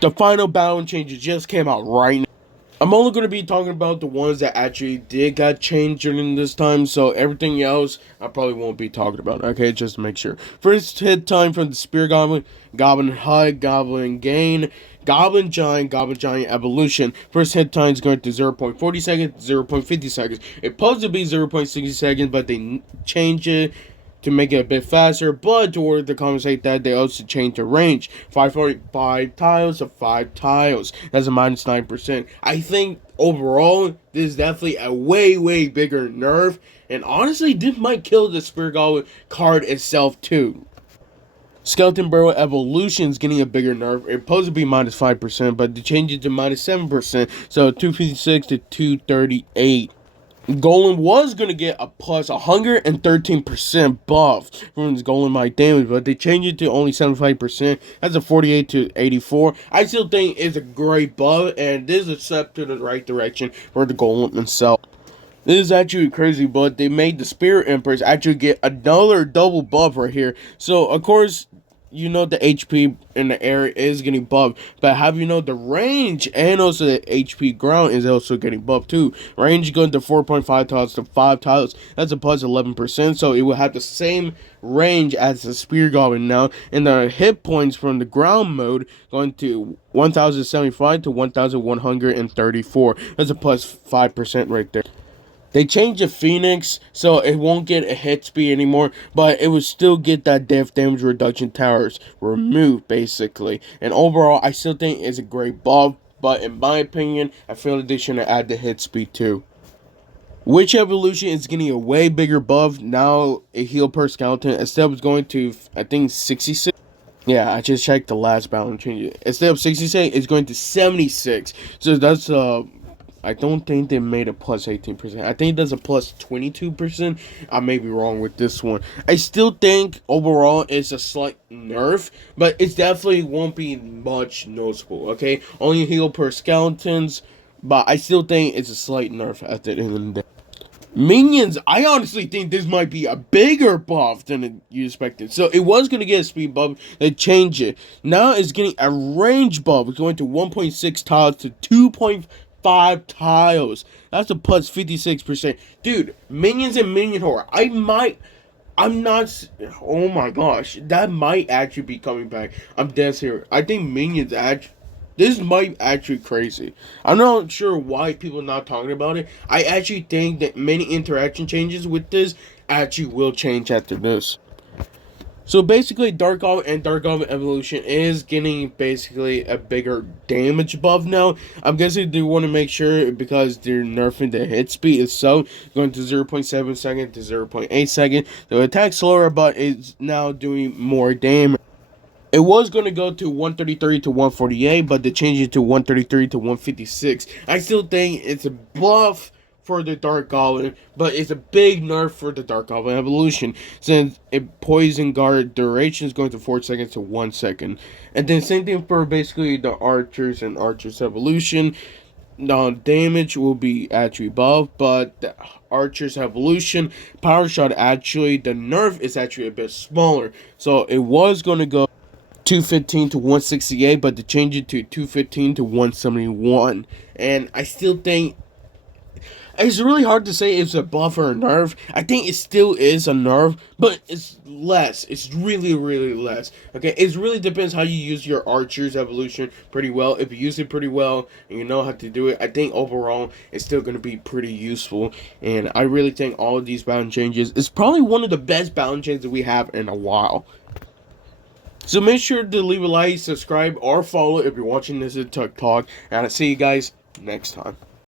The final battle changes just came out right now. I'm only going to be talking about the ones that actually did got changed during this time, so everything else I probably won't be talking about, okay, just to make sure. First hit time from the Spear Goblin, Goblin Hug, Goblin Gain, Goblin Giant Evolution. First hit time is going to 0.40 seconds, 0.50 seconds. It's supposed to be 0.60 seconds, but they change it to make it a bit faster, but to order to compensate that, they also changed the range. 545 tiles to 5 tiles. That's a minus 9%. I think overall, this is definitely a way bigger nerf, and honestly, this might kill the Spirit Goblin card itself too. Skeleton Burrow Evolution is getting a bigger nerf. It's supposed to be minus 5%, but they changed it to minus 7%, so 256 to 238. Golem was going to get a plus 113% buff from his Golem Might damage, but they changed it to only 75%. That's a 48 to 84. I still think it's a great buff, and this is a step to the right direction for the Golem himself. This is actually crazy, but they made the Spirit Empress actually get another double buff right here. So, of course, you know the HP in the air is getting buffed, but have you know the range and also the HP ground is also getting buffed too. Range going to 4.5 tiles to 5 tiles. That's a plus 11%, so it will have the same range as the Spear Goblin now. And the hit points from the ground mode going to 1075 to 1134. That's a plus 5% right there. They changed the Phoenix, so it won't get a hit speed anymore, but it will still get that death damage reduction towers removed, basically. And overall, I still think it's a great buff, but in my opinion, I feel that they should add the hit speed too. Which evolution is getting a way bigger buff now? A heal per skeleton. Instead of going to, I think, 66. Yeah, I just checked the last balance change. Instead of 66, it's going to 76. So that's I don't think they made a plus 18%. I think there's a plus 22%. I may be wrong with this one. I still think overall it's a slight nerf, but it definitely won't be much noticeable, okay? Only heal per skeletons, but I still think it's a slight nerf at the end of the day. Minions, I honestly think this might be a bigger buff than you expected. So it was going to get a speed buff. They changed it. Now it's getting a range buff. It's going to 1.6 tiles to 2.5 tiles. That's a plus 56%. Dude, Minions and Minion Horror. I'm not. Oh my gosh. That might actually be coming back. I'm dead serious. I think Minions actually. This might actually crazy. I'm not sure why people are not talking about it. I actually think that many interaction changes with this actually will change after this. So basically, Dark Goblin and Dark Goblin Evolution is getting basically a bigger damage buff now. I'm guessing they want to make sure because they're nerfing the hit speed itself, going to 0.7 second to 0.8 second. The attack slower, but it's now doing more damage. It was going to go to 133 to 148, but they changed it to 133 to 156. I still think it's a buff for the Dark Goblin, but it's a big nerf for the Dark Goblin Evolution, since it Poison Guard duration is going to 4 seconds to 1 second. And then same thing for basically the Archers and Archers Evolution. Damage will be actually buffed, but the Archer's Evolution Power Shot, actually the nerf is actually a bit smaller. So it was going to go 215 to 168, but to change it to 215 to 171. And I still think it's really hard to say if it's a buff or a nerf. I think it still is a nerf, but it's less. It's really less. Okay, it really depends how you use your Archer's Evolution pretty well. If you use it pretty well and you know how to do it, I think overall it's still going to be pretty useful. And I really think all of these balance changes is probably one of the best balance changes we have in a while. So make sure to leave a like, subscribe, or follow if you're watching this at Tuck Talk. And I'll see you guys next time.